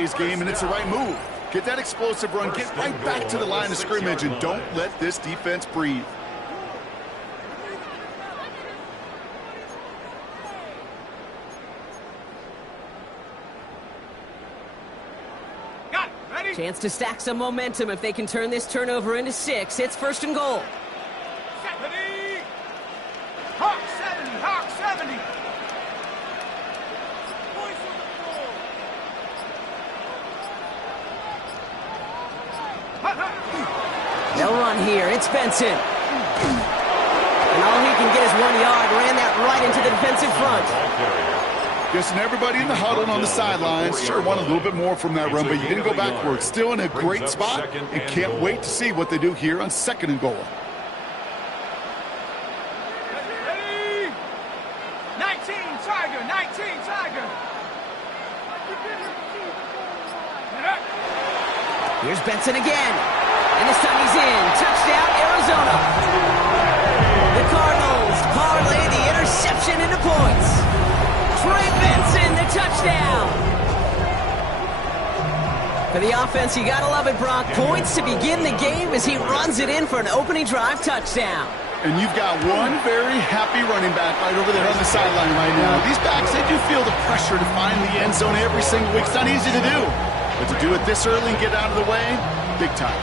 His game, and it's the right move. Get that explosive run, get right back to the line of scrimmage, and don't let this defense breathe. Chance to stack some momentum if they can turn this turnover into 6. It's 1st and goal. 70! Hawk 70! Hawk 70! They'll run here. It's Benson. And all he can get is 1 yard. Ran that right into the defensive front. Guessing everybody in the huddle and on the sidelines sure wanted a little bit more from that run, but you didn't go backwards. Still in a great spot, and can't wait to see what they do here on 2nd and goal. Ready? 19 Tiger! 19 Tiger! Here's Benson again. And this time he's in. Touchdown, Arizona. The Cardinals parlay the interception into points. Trey Benson, the touchdown. For the offense, you gotta love it, Brock. Points to begin the game as he runs it in for an opening drive touchdown. And you've got one very happy running back right over there on the sideline right now. These backs, they do feel the pressure to find the end zone every single week. It's not easy to do. But to do it this early and get out of the way, big time.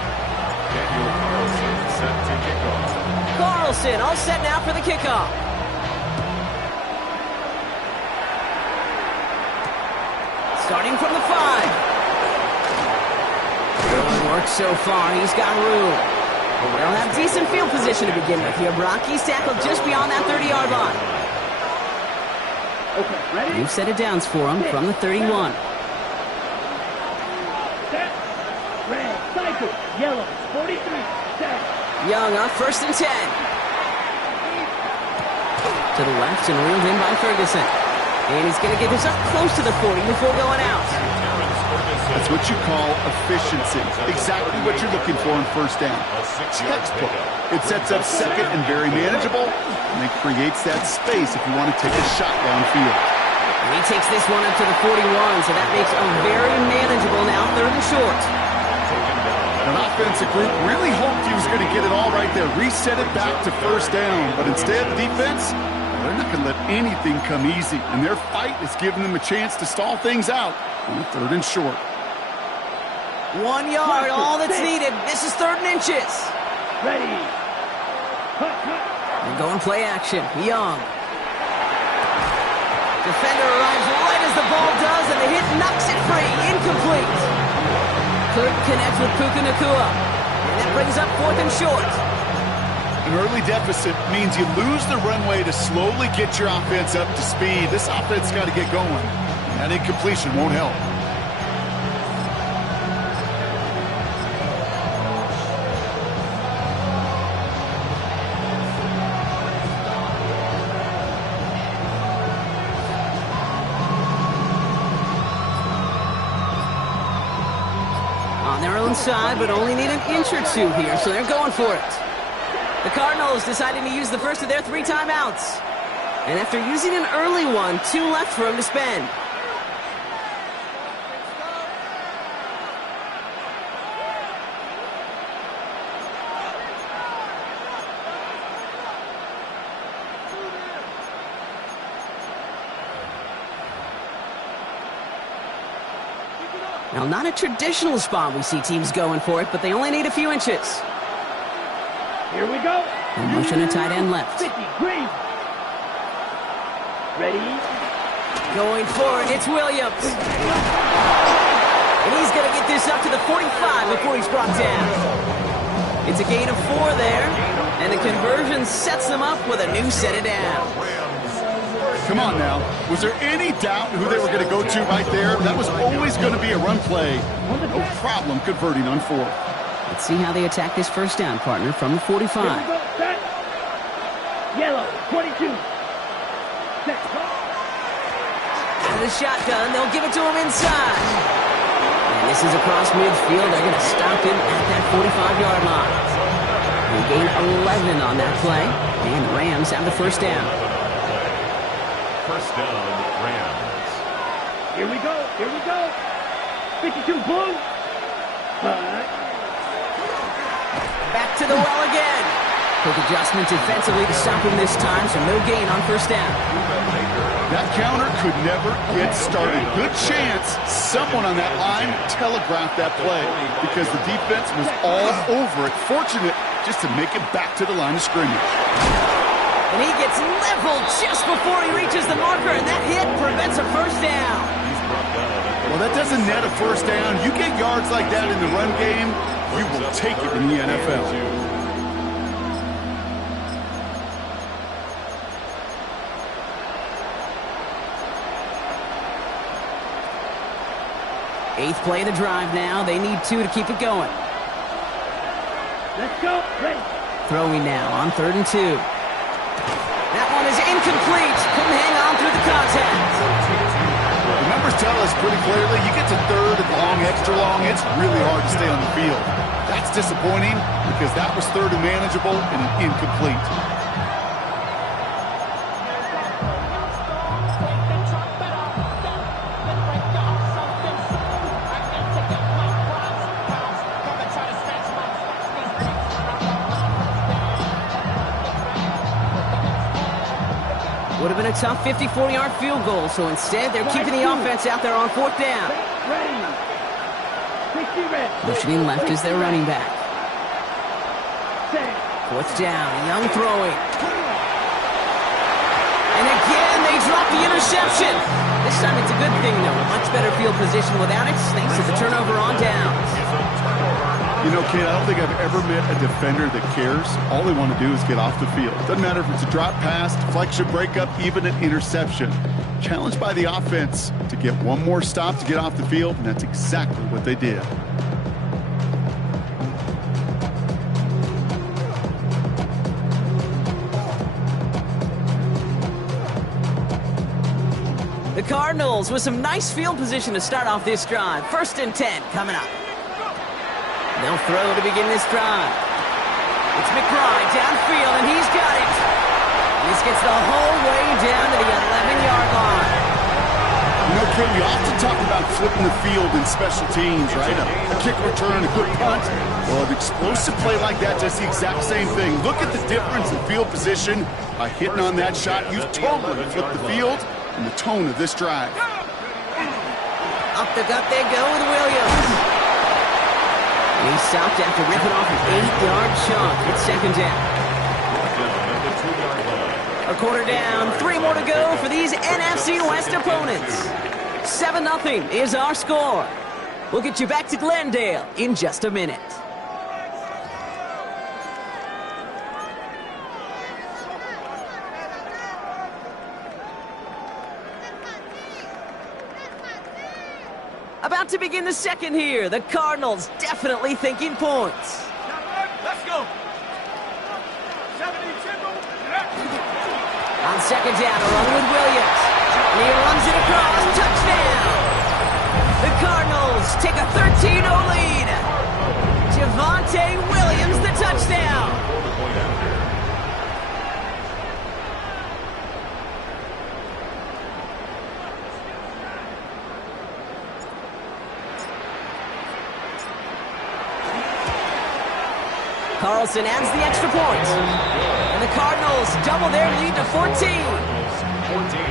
Daniel Carlson set to kick off. Carlson all set now for the kickoff. Starting from the 5. Good work so far. He's got room. They'll have decent field position to begin with here, Brock. He's tackled just beyond that 30-yard line. Okay, ready? New set of downs for him from the 31. Set. Red. Cycle. Yellow. 43. Set. Young on 1st and 10. To the left and reeled in by Ferguson. And he's going to get this up close to the 40 before going out. That's what you call efficiency. Exactly what you're looking for on 1st down. Textbook. It sets up 2nd and very manageable, and it creates that space if you want to take a shot downfield. And he takes this one up to the 41, so that makes a very manageable now 3rd and short. An offensive group really hoped he was going to get it all right there, reset it back to 1st down, but instead the defense, they're not going to let anything come easy, and their fight is giving them a chance to stall things out on 3rd and short. 1 yard, all that's needed. This is 3rd and inches. Ready. Cut, cut. And going play action. Young. Defender arrives right as the ball does, and the hit knocks it free. Incomplete. Couldn't connect with Puka Nacua. And that brings up 4th and short. An early deficit means you lose the runway to slowly get your offense up to speed. This offense got to get going. And that incompletion won't help. On their own side, but only need an inch or 2 here, so they're going for it. The Cardinals deciding to use the first of their 3 timeouts. And after using an early one, 2 left for them to spend. Now, not a traditional spot we see teams going for it, but they only need a few inches. Here we go. And motion a tight end left. 50. Green. Ready. Going for it, it's Williams. And he's going to get this up to the 45 before he's brought down. It's a gain of 4 there, and the conversion sets them up with a new set of downs. Come on now. Was there any doubt who they were going to go to right there? That was always going to be a run play. No problem converting on 4th. Let's see how they attack this first down, partner, from the 45. Here we go. Set. Yellow. 22. Set. Out of the shotgun, they'll give it to him inside. And this is across midfield. They're going to stop him at that 45-yard line. They gain 11 on that play, and the Rams have the first down. First down, Rams. Here we go. Here we go. 52 blue. Back to the well again. Quick adjustment defensively to stop him this time, so no gain on first down. That counter could never get started. Good chance someone on that line telegraphed that play because the defense was all over it. Fortunate just to make it back to the line of scrimmage. And he gets leveled just before he reaches the marker, and that hit prevents a first down. Well, that doesn't net a first down. You get yards like that in the run game, you will take it in the NFL. Eighth play of the drive now. They need 2 to keep it going. Let's go. Ready. Throwing now on 3rd and 2. That one is incomplete. Couldn't hang on through the contact. The numbers tell us pretty clearly, you get to 3rd and long, extra long, it's really hard to stay on the field. That's disappointing because that was 3rd and manageable and an incomplete. Would have been a tough 54-yard field goal, so instead they're keeping the offense out there on 4th down. Ready. 60 red. Motioning left is their running back. Set. 4th down, Young throwing. And again, they drop the interception. This time it's a good thing, though. Much better field position without it, thanks to the turnover on downs. You know, kid, I don't think I've ever met a defender that cares. All they want to do is get off the field. Doesn't matter if it's a drop pass, deflection, breakup, even an interception. Challenged by the offense to get one more stop to get off the field, and that's exactly what they did. The Cardinals with some nice field position to start off this drive. 1st and 10 coming up. They'll throw to begin this drive. It's McBride downfield, and he's got it. This gets the whole way down to the 11-yard line. You know, Kid, we often talk about flipping the field in special teams, right? A kick return, a good punt. Well, an explosive play like that does the exact same thing. Look at the difference in field position. By hitting on that shot, you've totally flipped the field and the tone of this drive. Up the gut they go with Williams. And he stopped after ripping off an 8-yard chunk. It's 2nd down. A quarter down, 3 more to go for these NFC West opponents. 7-0 is our score. We'll get you back to Glendale in just a minute. About to begin the second here. The Cardinals definitely thinking points. Let's go. 70 Timber. On 2nd down, a run with Williams. And he runs it across. Touchdown. The Cardinals take a 13-0 lead. Javonte Williams, the touchdown. Carlson adds the extra point. And the Cardinals double their lead to 14. 14.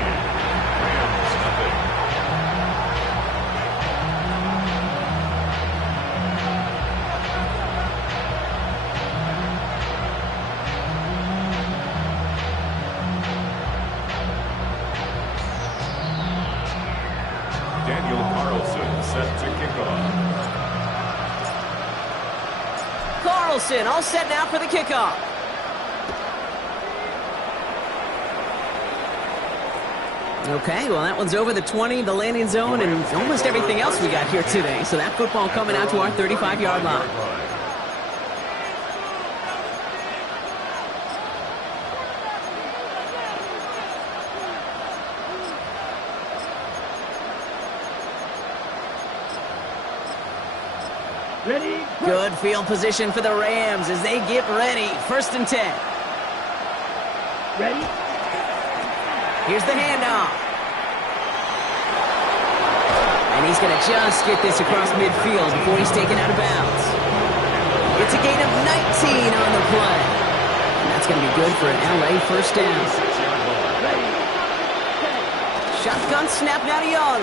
Daniel Carlson set to kick off. Carlson all set now for the kickoff. Okay, well that one's over the 20, the landing zone, and almost everything else we got here today. So that football coming out to our 35-yard line. Ready. Good field position for the Rams as they get ready. 1st and 10. Ready. Here's the handoff. And he's going to just get this across midfield before he's taken out of bounds. It's a gain of 19 on the play. And that's going to be good for an LA first down. Shotgun snap now to Young.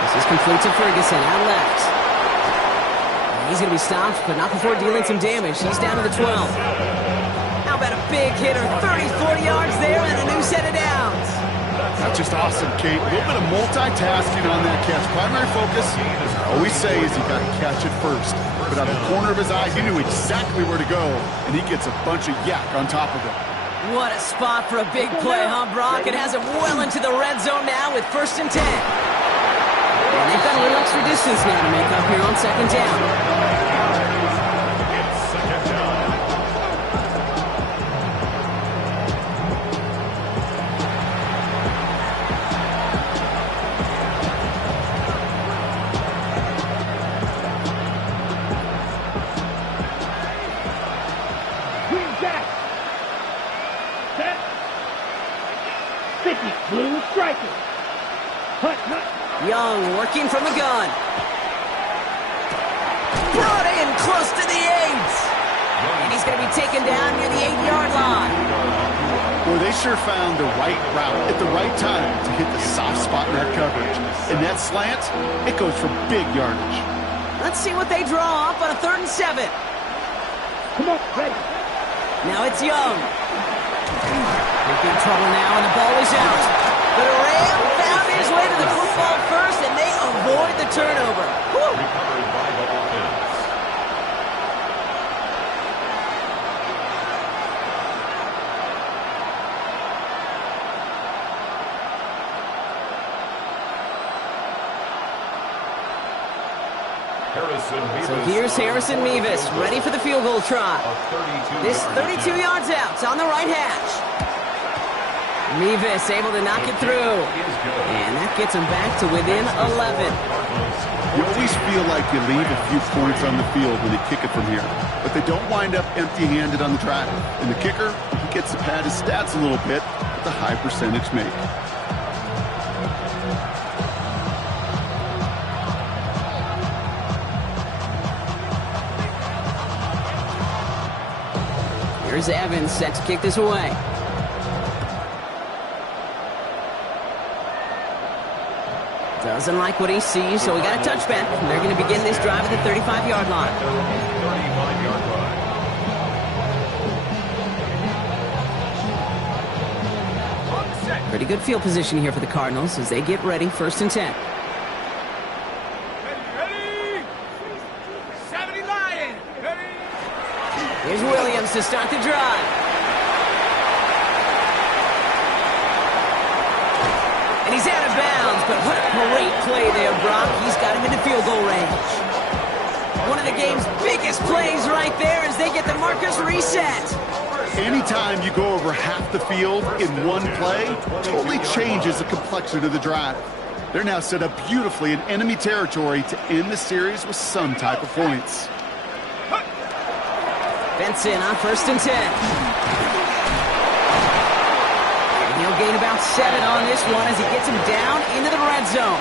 This is complete to Ferguson, out left. And he's going to be stopped, but not before dealing some damage. He's down to the 12. How about a big hitter, 30, 40 yards there, and a new set of downs. That's just awesome, Kate. A little bit of multitasking on that catch. Primary focus, I always say, is you got to catch it first. But out of the corner of his eye, he knew exactly where to go, and he gets a bunch of yak on top of it. What a spot for a big play, huh, Brock? It has him well into the red zone now with 1st and 10. And they've got a little extra distance now to make up here on 2nd down. It's 2nd down. Green Jack. Set. 50. Blue striker. Hut, hut. Young working from the gun. Brought in close to the 8. And he's going to be taken down near the 8-yard line. Boy, they sure found the right route at the right time to hit the soft spot in that coverage. And that slant, it goes for big yardage. Let's see what they draw up on a 3rd and 7. Come on, ready. Now it's Young. They're in trouble now, and the ball is out. But Ram found his way to the football first, and they avoid the turnover. Woo! Recovered by the offense. So here's Harrison Mevis, ready for the field goal try. This 32 yards out, it's on the right hash. Mevis able to knock it through. And that gets him back to within 11. You always feel like you leave a few points on the field when you kick it from here. But they don't wind up empty-handed on the drive. And the kicker, he gets to pad his stats a little bit with the high percentage make. Here's Evans set to kick this away. Doesn't like what he sees, so we got a touchback. They're going to begin this drive at the 35-yard line. 35-yard line. Pretty good field position here for the Cardinals as they get ready, 1st and 10. Ready? 70 Lion. Ready? Here's Williams to start the drive. And he's out of bounds, but what a great play there, Brock. He's got him into field goal range. One of the game's biggest plays right there as they get the markers reset. Anytime you go over half the field in one play, totally changes the complexion of the drive. They're now set up beautifully in enemy territory to end the series with some type of points. Benson on 1st and 10. He'll gain about 7 on this one as he gets him down into the red zone.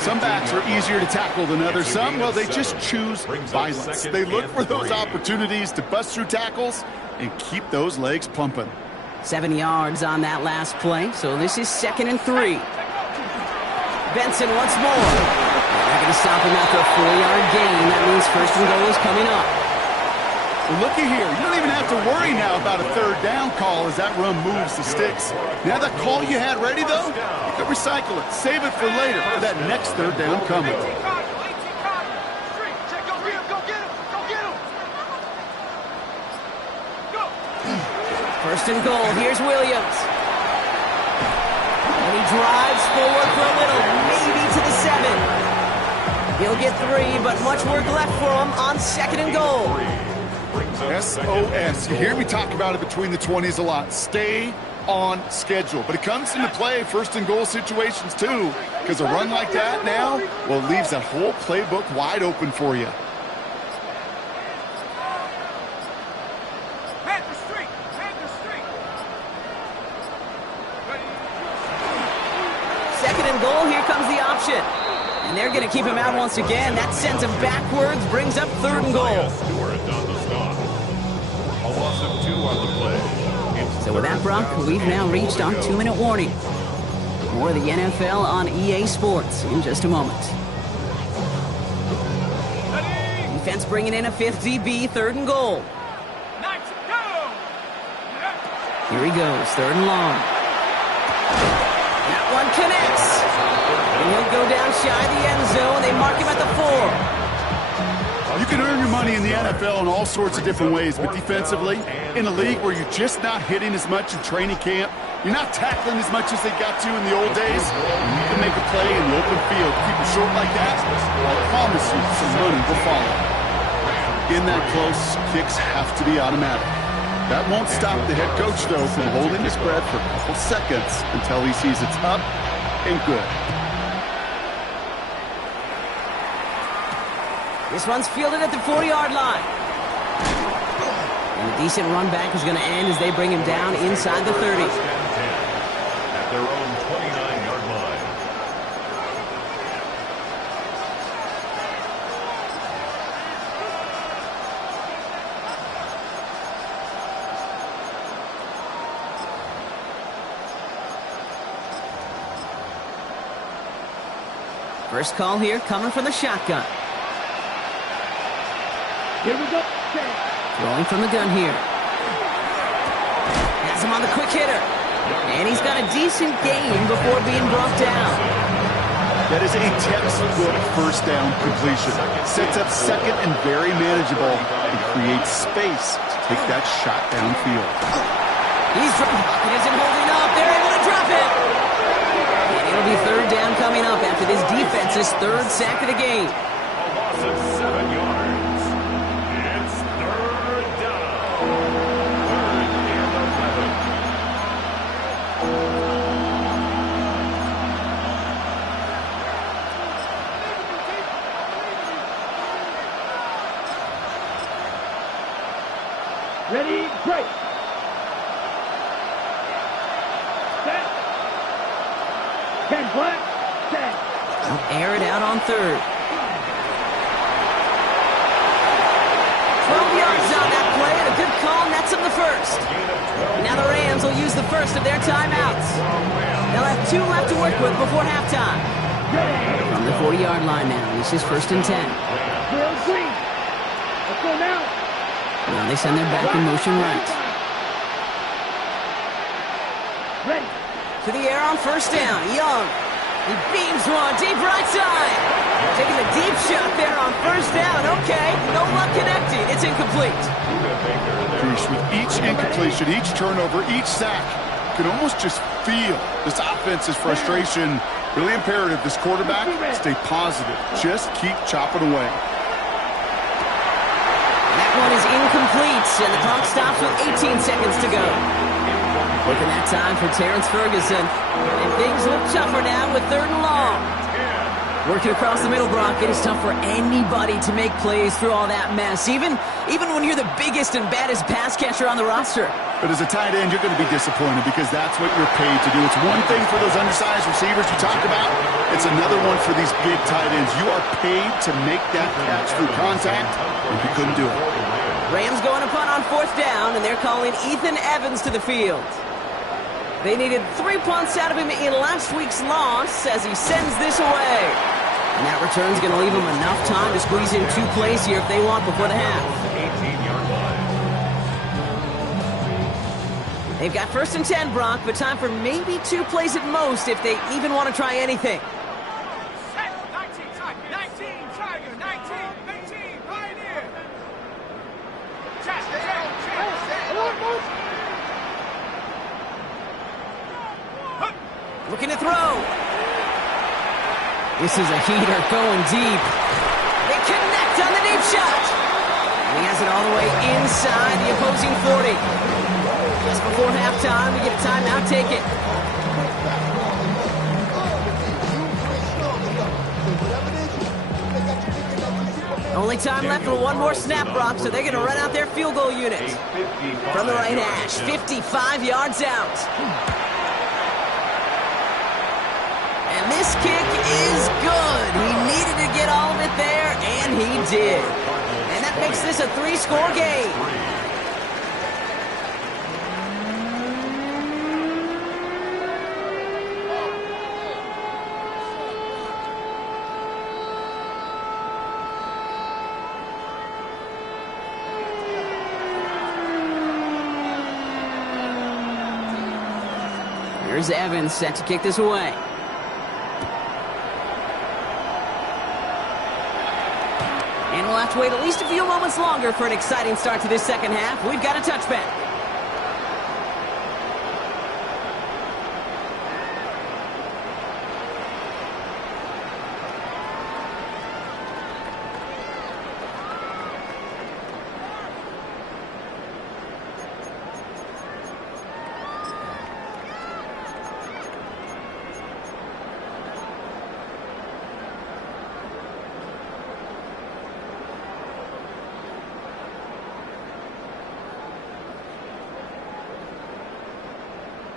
Some backs are easier to tackle than others. Some, well, they just choose violence. They look for those opportunities to bust through tackles and keep those legs pumping. 7 yards on that last play, so this is 2nd and 3. Benson once more. They're going to stop him after a 4-yard gain. That means 1st and goal is coming up. Well, looky here. You don't even have to worry now about a 3rd down call as that run moves the sticks. Now that call you had ready, though, you can recycle it. Save it for later for that next 3rd down coming. 18 Cardinal. Street, check, go get him, go get him, go get him. Go. 1st and goal. Here's Williams. And he drives forward for a little, maybe to the 7. He'll get 3, but much work left for him on 2nd and goal. SOS. You hear me talk about it between the 20s a lot. Stay on schedule. But it comes into play 1st and goal situations too, because a run like that now, well, leaves that whole playbook wide open for you. Panther Street, Panther Street. Ready? 2nd second and goal. Here comes the option. And they're going to keep him out once again. That sends him backwards, brings up third and goal. Stewart on the stop. A loss of 2 on the play. It's So with that, Brock, we've now reached our 2-minute warning. More of the NFL on EA Sports in just a moment. Defense bringing in a fifth DB, third and goal. Nice, go! Here he goes, third and long. That one connects. And he'll go down shy of the end zone. They mark him at the 4. You can earn your money in the NFL in all sorts of different ways, but defensively, in a league where you're just not hitting as much in training camp, you're not tackling as much as they got to in the old days, and you can make a play in the open field, keep it short like that, I promise you some money will follow. In that close, kicks have to be automatic. That won't stop the head coach, though, from holding his breath for a couple seconds until he sees it's up and good. This one's fielded at the 40-yard line. And a decent run back is going to end as they bring him down inside the 30. at their own 29-yard line. First call here coming from the shotgun. Here we go. Throwing from the gun here. Has him on the quick hitter. And he's got a decent gain before being brought down. That is a textbook first down completion. Sets up second and very manageable and creates space to take that shot downfield. He's dropping. It isn't holding up. They're able to drop it. And it'll be third down coming up after this defense's third sack of the game. A loss of 7 yards. It's third down. Third and 11. Ready, break. Set. 10 black, set. They'll air it out on third. 12 yards on that play, and a good call nets him the first. And now the Rams will use the first of their timeouts. They'll have 2 left to work with before halftime. From the 40-yard line now, this is first and 10. Field green. Let's go now. Now they send their back in motion right. Ready. To the air on first down, Young. He beams one deep right side. Taking a deep shot there on first down. Okay, no luck connecting. It's incomplete. Bruce, with each incompletion, each turnover, each sack, you can almost just feel this offense's frustration. Really imperative, this quarterback, stay positive. Just keep chopping away. That one is incomplete, and the clock stops with 18 seconds to go. Looking that time for Terrence Ferguson. And things look tougher now with third and long. Working across the middle, Brock, it is tough for anybody to make plays through all that mess, even when you're the biggest and baddest pass catcher on the roster. But as a tight end, you're going to be disappointed because that's what you're paid to do. It's one thing for those undersized receivers you talked about. It's another one for these big tight ends. You are paid to make that catch through contact, and you couldn't do it. Rams going to punt on fourth down, and they're calling Ethan Evans to the field. They needed 3 punts out of him in last week's loss as he sends this away. And that return's going to leave them enough time to squeeze in 2 plays here if they want before the half. 18-yard line. They've got first and 10, Brock, but time for maybe 2 plays at most if they even want to try anything. 19, Tiger, 19, Pioneer. Jack. Looking to throw. This is a heater going deep. They connect on the deep shot. And he has it all the way inside the opposing 40. Just before halftime, we get a timeout taken. Only time left for one more snap, Brock, so they're going to run out their field goal unit. From the right hash, 55 yards out. And And this kick is good. He needed to get all of it there, and he did. And that makes this a 3-score game. Here's Evans set to kick this away. And we'll have to wait at least a few moments longer for an exciting start to this second half. We've got a touchback.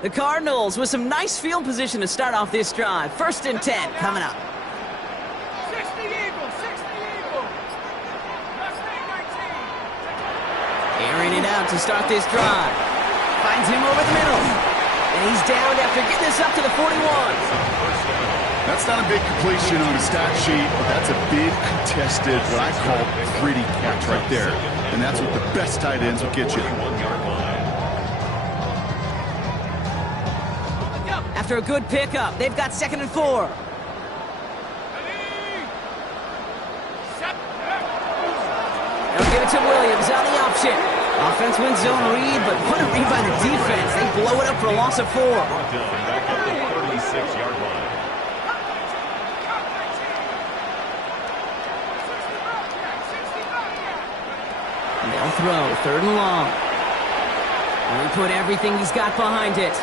The Cardinals with some nice field position to start off this drive. 1st and 10 coming up. 60 Eagles, 60 Eagles. That's 19. Airing it out to start this drive. Finds him over the middle. And he's down after getting this up to the 41. That's not a big completion on the stat sheet, but that's a big contested, what I call pretty catch right there. And that's what the best tight ends will get you. After a good pickup, they've got 2nd and 4. They'll give it to Williams on the option. Offense wins zone read, but what a read by the defense. They blow it up for a loss of 4. Back up the 36-yard line. And they'll throw 3rd and long. And he put everything he's got behind it.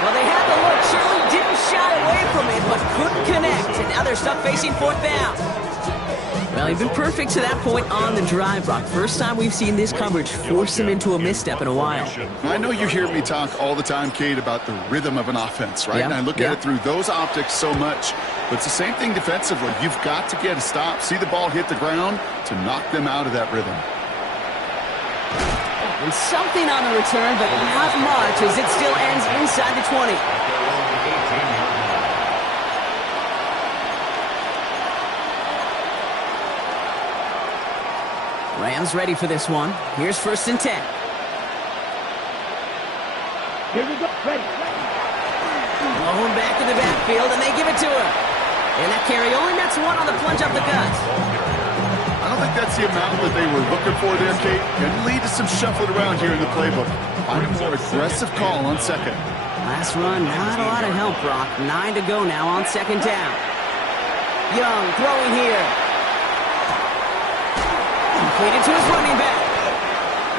Well, they had the look, certainly didn't shy away from it, but couldn't connect. And now they're stuck facing 4th down. Well, he's been perfect to that point on the drive, Brock. First time we've seen this coverage force him into a misstep in a while. I know you hear me talk all the time, Kate, about the rhythm of an offense, right? And I look at it through those optics so much. But it's the same thing defensively. You've got to get a stop, see the ball hit the ground to knock them out of that rhythm. And something on the return, but not much, as it still ends inside the 20. Rams ready for this one. Here's 1st and 10. Here we go. Ready. Blown back in the backfield, and they give it to him. And that carry only nets 1 on the plunge up the gut. I don't think that's the amount that they were looking for there, Kate. Can lead to some shuffling around here in the playbook. Find a more aggressive call on 2nd. Last run, not a lot of help, Brock. 9 to go now on 2nd down. Young throwing here. Completed to his running back.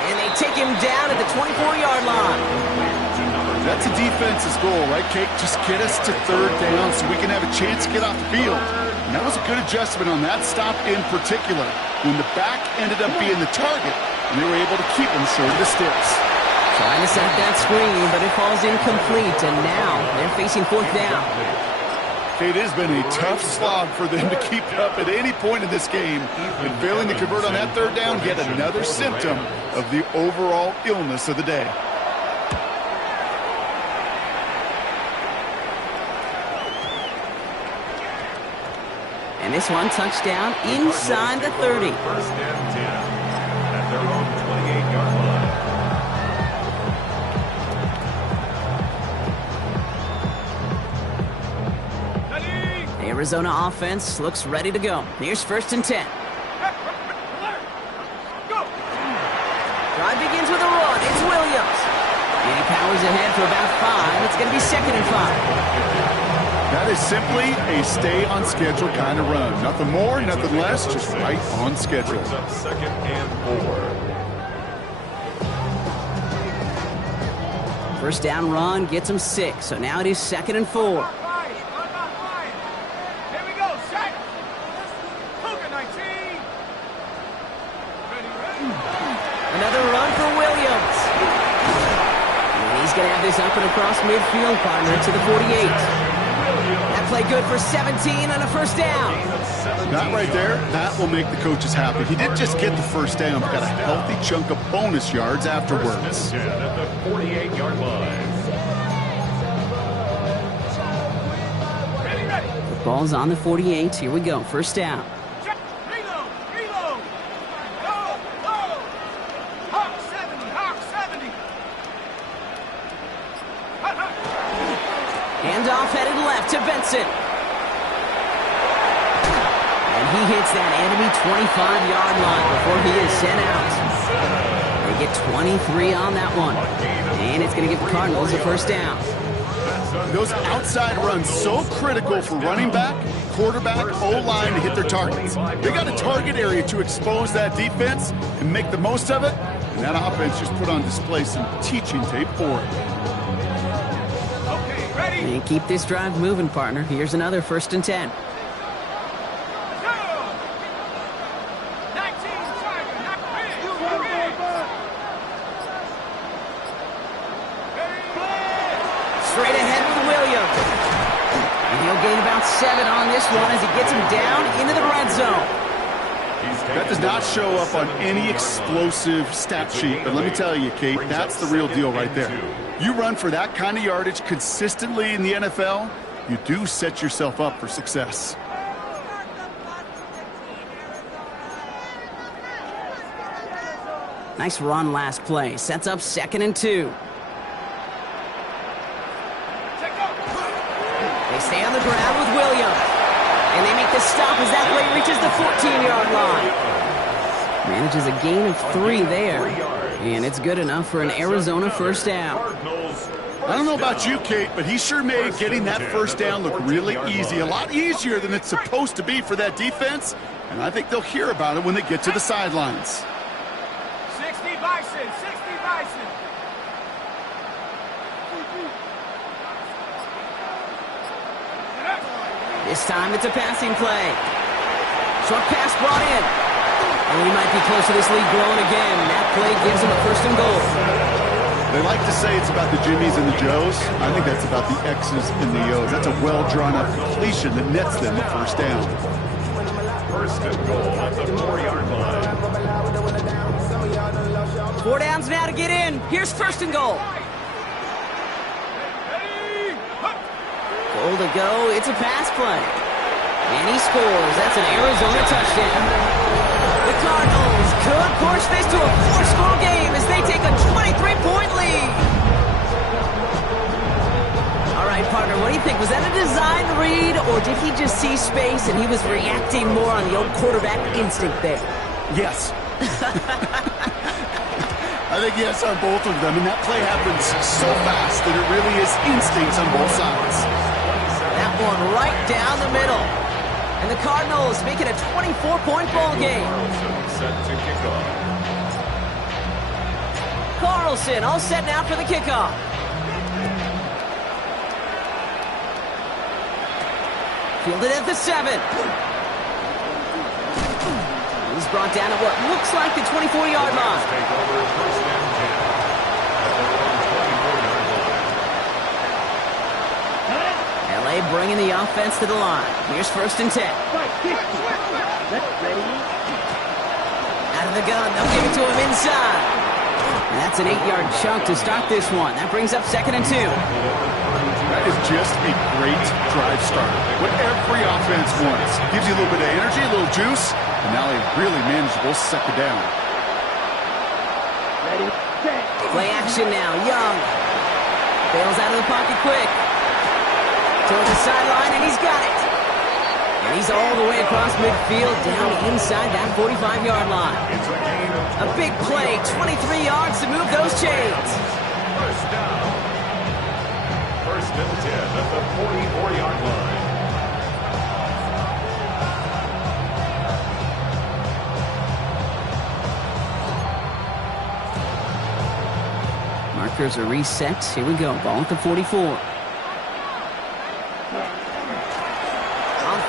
And they take him down at the 24-yard line. That's a defense's goal, right, Kate? Just get us to 3rd down so we can have a chance to get off the field. And that was a good adjustment on that stop in particular, when the back ended up being the target, and they were able to keep him short of the sticks. Trying to set that screen, but it falls incomplete, and now they're facing 4th down. It has been a tough slog for them to keep up at any point in this game, and failing to convert on that 3rd down, yet another symptom of the overall illness of the day. And this one, touchdown inside the 30. 1st and 10 at their own 28-yard line. Arizona offense looks ready to go. Here's 1st and 10. Drive begins with a run. It's Williams. And he powers ahead for about 5. It's going to be 2nd and 5. That is simply a stay-on-schedule kind of run. Nothing more, nothing less, just right on schedule. Brings up 2nd and 4. 1st down run gets him 6, so now it is 2nd and 4. Here we go, set. Cougar 19. Ready. Another run for Williams. And he's going to have this up and across midfield, partner, to the 48. That play good for 17 on a first down. That right there, that will make the coaches happy. He didn't just get the first down, but got a healthy chunk of bonus yards afterwards. 10 at the 48-yard line. The ball's on the 48. Here we go. First down. Reload! Reload! Go! Go! Hawk 70! Hawk 70! Hut, hut. Handoff headed left to Benson. And he hits that enemy 25-yard line before he is sent out. They get 23 on that one. And it's going to give the Cardinals a first down. Those outside runs so critical for running back, quarterback, O-line to hit their targets. They got a target area to expose that defense and make the most of it. And that offense just put on display some teaching tape for it. Okay, ready? And keep this drive moving, partner. Here's another 1st and 10. Go! 19, Tiger, not big. Straight ahead with Williams. And he'll gain about 7 on this one as he gets him down into the red zone. That does not show up on any explosive stat sheet, but let me tell you, Kate, that's the real deal right there. You run for that kind of yardage consistently in the NFL, you do set yourself up for success. Nice run last play. Sets up 2nd and 2. They stay on the ground with Williams. And they make the stop as that play reaches the 14-yard line. Manages a gain of 3 there. And it's good enough for an Arizona first down. I don't know about you, Kate, but he sure made getting that first down look really easy. A lot easier than it's supposed to be for that defense. And I think they'll hear about it when they get to the sidelines. 60 Bison! 60 Bison! This time it's a passing play. Short pass brought in. And we might be close to this lead growing again. That play gives him a 1st and goal. They like to say it's about the Jimmies and the Joes. I think that's about the X's and the O's. That's a well-drawn-up completion that nets them a first down. 1st and goal at the 4-yard line. 4 downs now to get in. Here's 1st and goal. Goal to go. It's a pass play. And he scores. That's an Arizona touchdown. The Cardinals could push this to a 4-score game as they take a 23-point lead. All right, partner, what do you think? Was that a design read, or did he just see space and he was reacting more on the old quarterback instinct there? Yes. I think yes on both of them, and that play happens so fast that it really is instincts on both sides. That one right down the middle. And the Cardinals make it a 24-point ball game. Set to kick off. Carlson all set now for the kickoff. Fielded at the 7. He's brought down at what looks like the 24-yard line. Take over 1st and 10 at their own 24-yard line. LA bringing the offense to the line. Here's 1st and 10. Let's ready. Out of the gun, they'll give it to him inside. And that's an 8-yard chunk to start this one. That brings up 2nd and 2. That is just a great drive starter. What every offense wants. Gives you a little bit of energy, a little juice, and now a really manageable 2nd down. Ready, set. Play action now. Young bails out of the pocket quick. Towards the sideline, and he's got it. And he's all the way across midfield, down inside that 45-yard line. It's a gain of A big play, 23 yards to move those chains. first down. 1st and 10 at the 44-yard line. Markers are reset. Here we go. Ball at the 44. On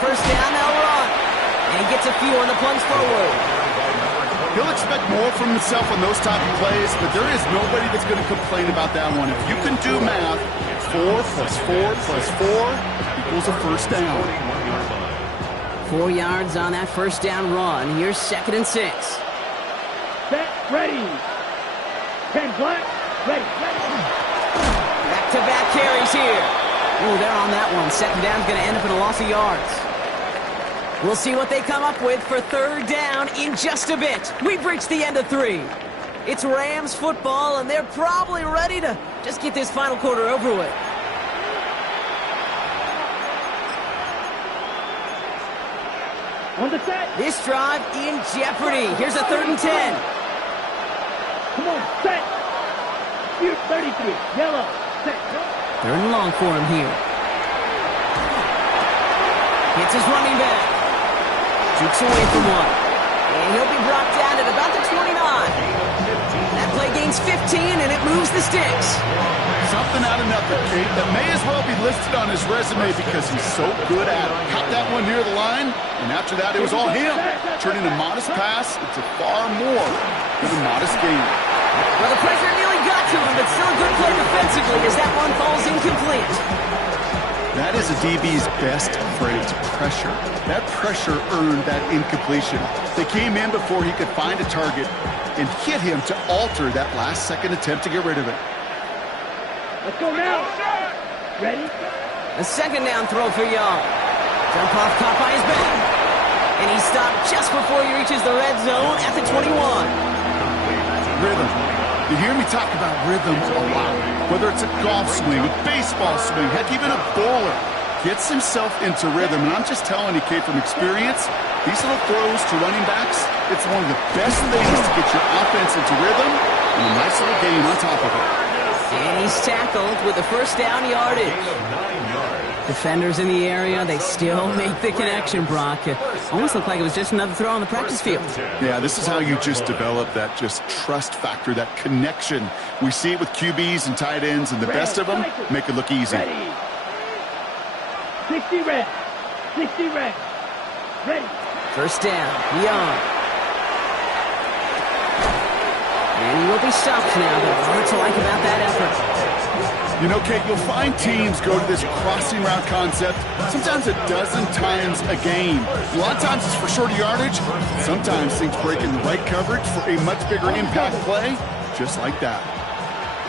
1st down, they'll run. And he gets a few on the plunge forward. He'll expect more from himself on those type of plays, but there is nobody that's going to complain about that one. If you can do math, 4 plus 4 plus 4 equals a first down. 4 yards on that first down run. Here's 2nd and 6. Set, ready. 10 black, ready. Back-to-back carries here. Oh, they're on that one. 2nd down's going to end up in a loss of yards. We'll see what they come up with for 3rd down in just a bit. We've reached the end of 3. It's Rams football, and they're probably ready to just get this final quarter over with. On the set. This drive in jeopardy. Here's a 3rd and 10. Come on, set. Shoot 33. Yellow. Set. 3rd and long for him here. Hits his running back. Jukes away from one. And he'll be brought down at about the 29. That play gains 15, and it moves the sticks. Something out of nothing, Kate, that may as well be listed on his resume because he's so good at it. Caught that one near the line, and after that, it was all him. Turning a modest pass into far more than a modest gain. Well, the pressure nearly got to him, but still a good play defensively as that one falls incomplete. That is a DB's best phrase, pressure. That pressure earned that incompletion. They came in before he could find a target and hit him to alter that last-second attempt to get rid of it. Let's go now. Ready? A 2nd down throw for Young. Jump off caught by his back. And he stopped just before he reaches the red zone at the 21. Rhythm. You hear me talk about rhythm a lot. Whether it's a golf swing, a baseball swing, heck, even a bowler gets himself into rhythm. And I'm just telling you, Kate, from experience, these little throws to running backs, it's one of the best things to get your offense into rhythm and a nice little gain on top of it. And he's tackled with the first down yardage. Defenders in the area, they still make the connection, Brock. It almost looked like it was just another throw on the practice field. Yeah, this is how you just develop that just trust factor, that connection. We see it with QBs and tight ends, and the best of them make it look easy. Ready. 60 red. 60 red. Ready. First down, Young. And he will be stopped now, but hard to like about that effort. You know, Kate, you'll find teams go to this crossing route concept sometimes a dozen times a game. A lot of times it's for shorter yardage. Sometimes things break in the right coverage for a much bigger impact play, just like that.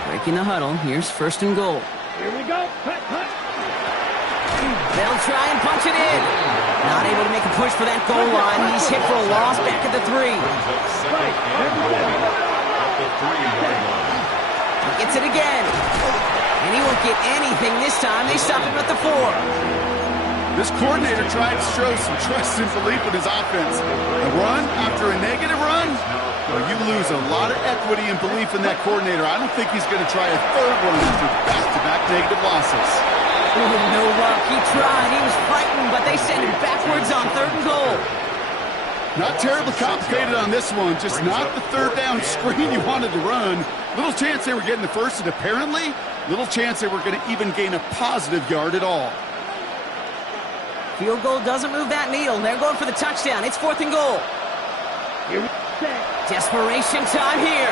Breaking the huddle. Here's 1st and goal. Here we go. Cut, cut. They'll try and punch it in. Not able to make a push for that goal line. He's hit for a loss back at the 3. Right. He gets it again. And he won't get anything this time. They stop him at the 4. This coordinator tried to show some trust and belief in his offense. A run after a negative run? Well, you lose a lot of equity and belief in that coordinator. I don't think he's going to try a 3rd run after back-to-back negative losses. Oh, no luck. He tried. He was frightened, but they send him backwards on 3rd and goal. Not terribly complicated on this one. Just not the 3rd down screen you wanted to run. Little chance they were getting the first, and apparently, little chance they were going to even gain a positive yard at all. Field goal doesn't move that needle. They're going for the touchdown. It's 4th and goal. Here we set. Desperation time here.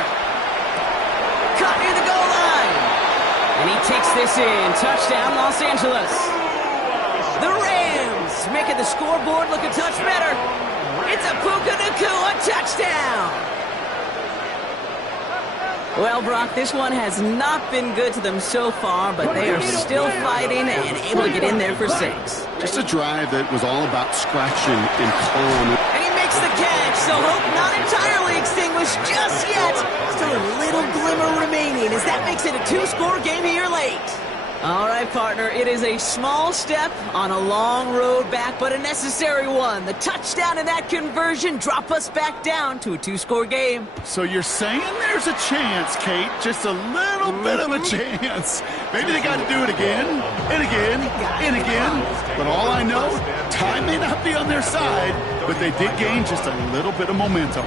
Caught near the goal line. And he takes this in. Touchdown, Los Angeles. The Rams making the scoreboard look a touch better. It's a Puka Nacua touchdown. Well, Brock, this one has not been good to them so far, but they are still fighting and able to get in there for 6. Just a drive that was all about scratching and clawing. And he makes the catch, so hope not entirely extinguished just yet. Still a little glimmer remaining as that makes it a 2-score game here late. All right, partner, it is a small step on a long road back, but a necessary one. The touchdown and that conversion drop us back down to a 2-score game. So you're saying there's a chance, Kate, just a little bit of a chance. Maybe they got to do it again, and again, and again. But all I know, time may not be on their side, but they did gain just a little bit of momentum.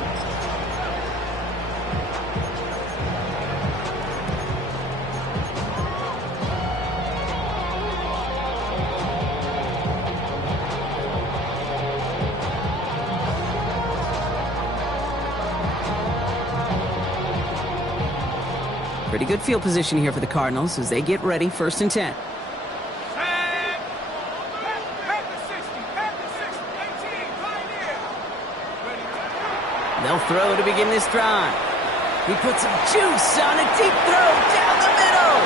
Pretty good field position here for the Cardinals as they get ready, 1st and 10. They'll throw to begin this drive. He puts some juice on a deep throw down the middle.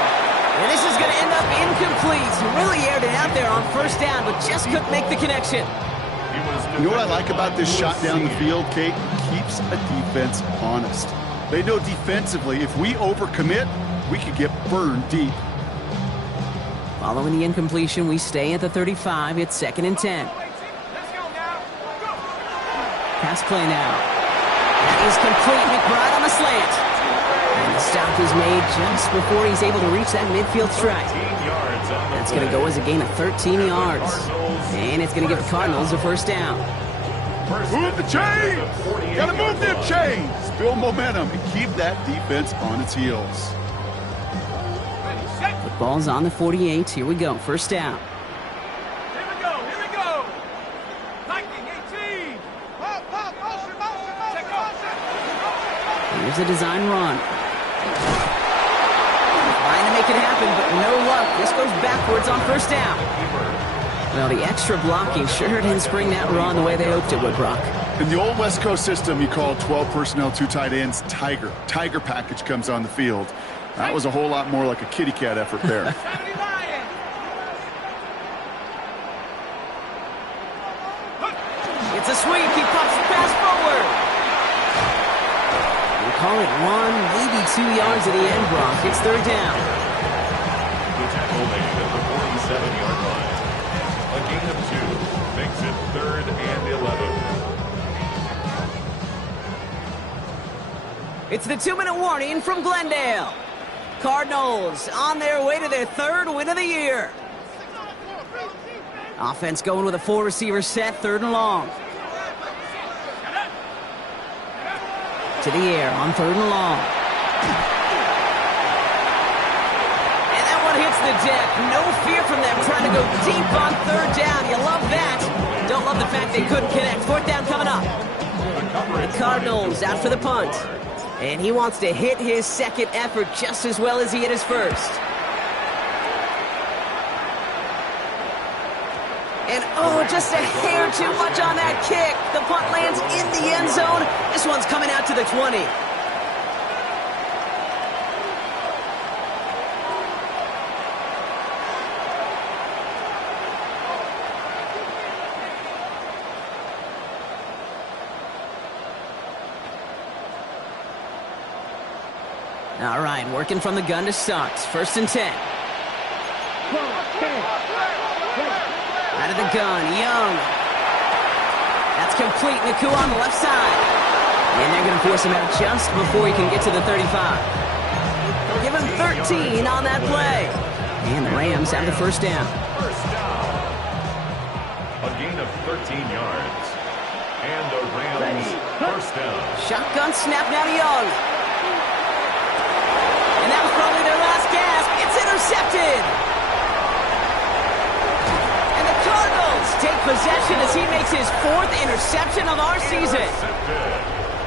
And this is going to end up incomplete. He really aired it out there on 1st down, but just couldn't make the connection. You know what I like about this shot down the field, Kate? It keeps a defense honest. They know defensively, if we overcommit, we could get burned deep. Following the incompletion, we stay at the 35. It's 2nd and 10. Pass play now. That is complete. McBride on the slant. And the stop is made just before he's able to reach that midfield strike. That's going to go as a gain of 13 yards. And it's going to give the Cardinals a 1st down. Move the chains! Gotta move them chains! Build momentum and keep that defense on its heels. Football's on the 48. Here we go. 1st down. Here we go. Lightning 18. Check off. Here's a design run. Trying to make it happen, but no luck. This goes backwards on 1st down. Well, the extra blocking sure didn't spring that run the way they hoped it would, Brock. In the old West Coast system, you call 12 personnel, 2 tight ends, Tiger. Tiger package comes on the field. That was a whole lot more like a kitty cat effort there. It's a sweep. He pops the pass forward. We call it 1, maybe 2 yards at the end, Brock. It's 3rd down. The tackle made at the 47-yard line. A gain of 2 makes it 3rd and 11. It's the 2-minute warning from Glendale. Cardinals on their way to their 3rd win of the year. Offense going with a 4-receiver set, 3rd and long. To the air on 3rd and long. And that one hits the deck. No fear from them trying to go deep on 3rd down. You love that. Don't love the fact they couldn't connect. 4th down coming up. The Cardinals out for the punt. And he wants to hit his 2nd effort just as well as he hit his 1st. And oh, just a hair too much on that kick. The punt lands in the end zone. This one's coming out to the 20. All right, working from the gun to start. 1st and 10. Out of the gun, Young. That's complete. Naku on the left side. And they're going to force him out just before he can get to the 35. They'll give him 13 on that play. And the Rams have the 1st down. A gain of 13 yards. And the Rams 1st down. Shotgun snap now to Young. And that was probably their last gasp. It's intercepted. And the Cardinals take possession as he makes his 4th interception of our season.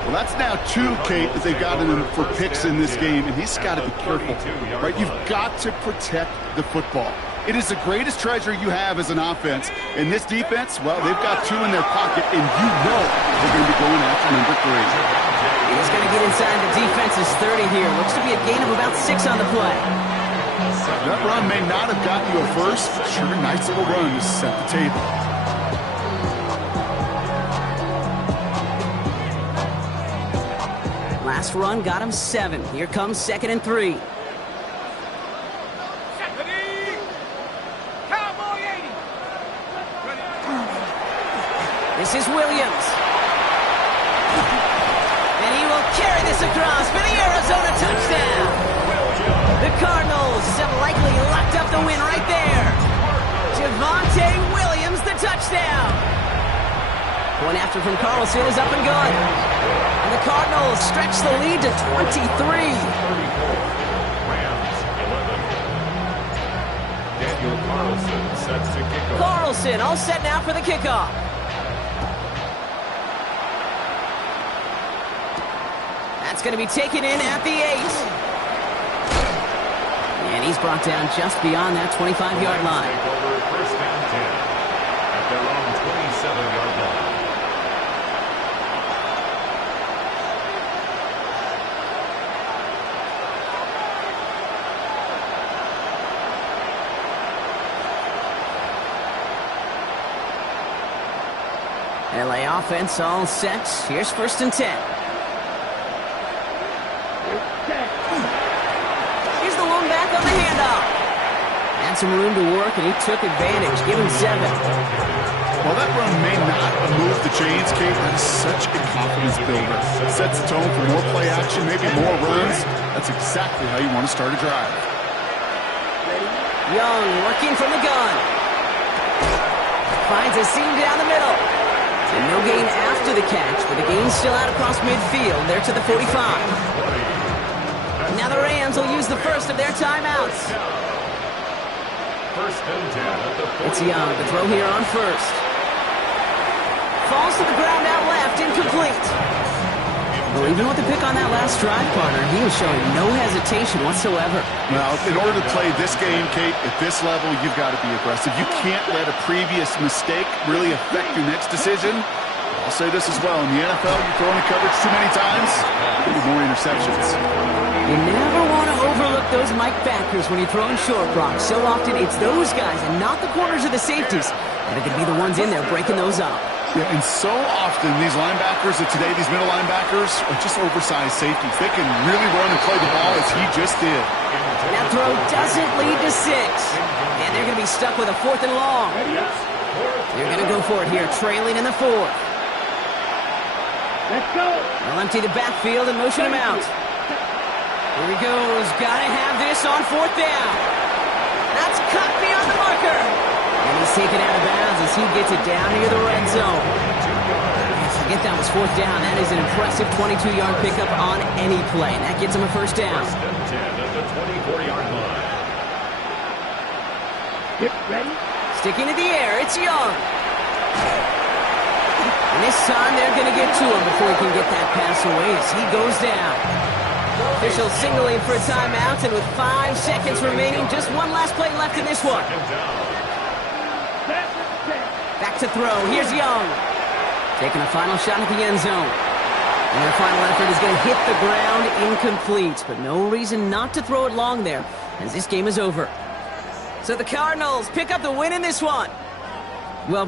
Well, that's now 2, Kate, that they've gotten him for picks in this game, and he's got to be careful, right? You've got to protect the football. It is the greatest treasure you have as an offense. And this defense, well, they've got 2 in their pocket, and you know they're going to be going after number 3. He's going to get inside the defense's 30 here. Looks to be a gain of about 6 on the play. That run may not have gotten you a 1st. Sure, nice little run to set the table. Last run got him 7. Here comes 2nd and 3. This is Williams. And he will carry this across for the Arizona touchdown. The Cardinals have likely locked up the win right there. Javonte Williams, the touchdown. One after from Carlson is up and good. And the Cardinals stretch the lead to 23. Rams 11. Daniel Carlson set to kick off. Carlson all set now for the kickoff. That's going to be taken in at the 8. And he's brought down just beyond that 25-yard line. Take over first down 10 at their own 27-yard line. LA offense all set. Here's first and 10. Here's the lone back on the handoff. Had some room to work, and he took advantage. Give him 7. Well, that run may not have moved the chains, Kate. That is such a confidence builder. It sets the tone for more play action, maybe more runs. That's exactly how you want to start a drive. Young working from the gun. Finds a seam down the middle. And no gain after the catch, but the gain's still out across midfield. They're to the 45. Now the Rams will use the first of their timeouts. First and 10 at the 40. It's Young, the throw here on first. Falls to the ground out left, incomplete. Well, even with the pick on that last drive, partner, he was showing no hesitation whatsoever. Well, in order to play this game, Kate, at this level, you've got to be aggressive. You can't let a previous mistake really affect your next decision. I'll say this as well. In the NFL, you throw into coverage too many times, you get more interceptions. You never want to overlook those Mike backers when you're throwing short, Brock. So often, it's those guys and not the corners or the safeties that are going to be the ones in there breaking those up. Yeah, and so often these linebackers of today, these middle linebackers, are just oversized safeties. They can really run and play the ball as he just did. That throw doesn't lead to 6. And they're going to be stuck with a 4th and long. They're going to go for it here, trailing in the 4th. Let's go. They'll empty the backfield and motion him out. Here he goes. Got to have this on 4th down. That's cut beyond the marker. And he's taken out of bounds as he gets it down near the red zone. Forget that was 4th down. That is an impressive 22-yard pickup on any play. And that gets him a first down. First and 10 at the 24-yard line. Get ready. Sticking to the air, it's Young. And this time they're going to get to him before he can get that pass away as he goes down. Officials signaling for a timeout, and with 5 seconds remaining, just one last play left in this one. Back to throw. Here's Young. Taking a final shot at the end zone. And their final effort is going to hit the ground incomplete. But no reason not to throw it long there, as this game is over. So the Cardinals pick up the win in this one. Well,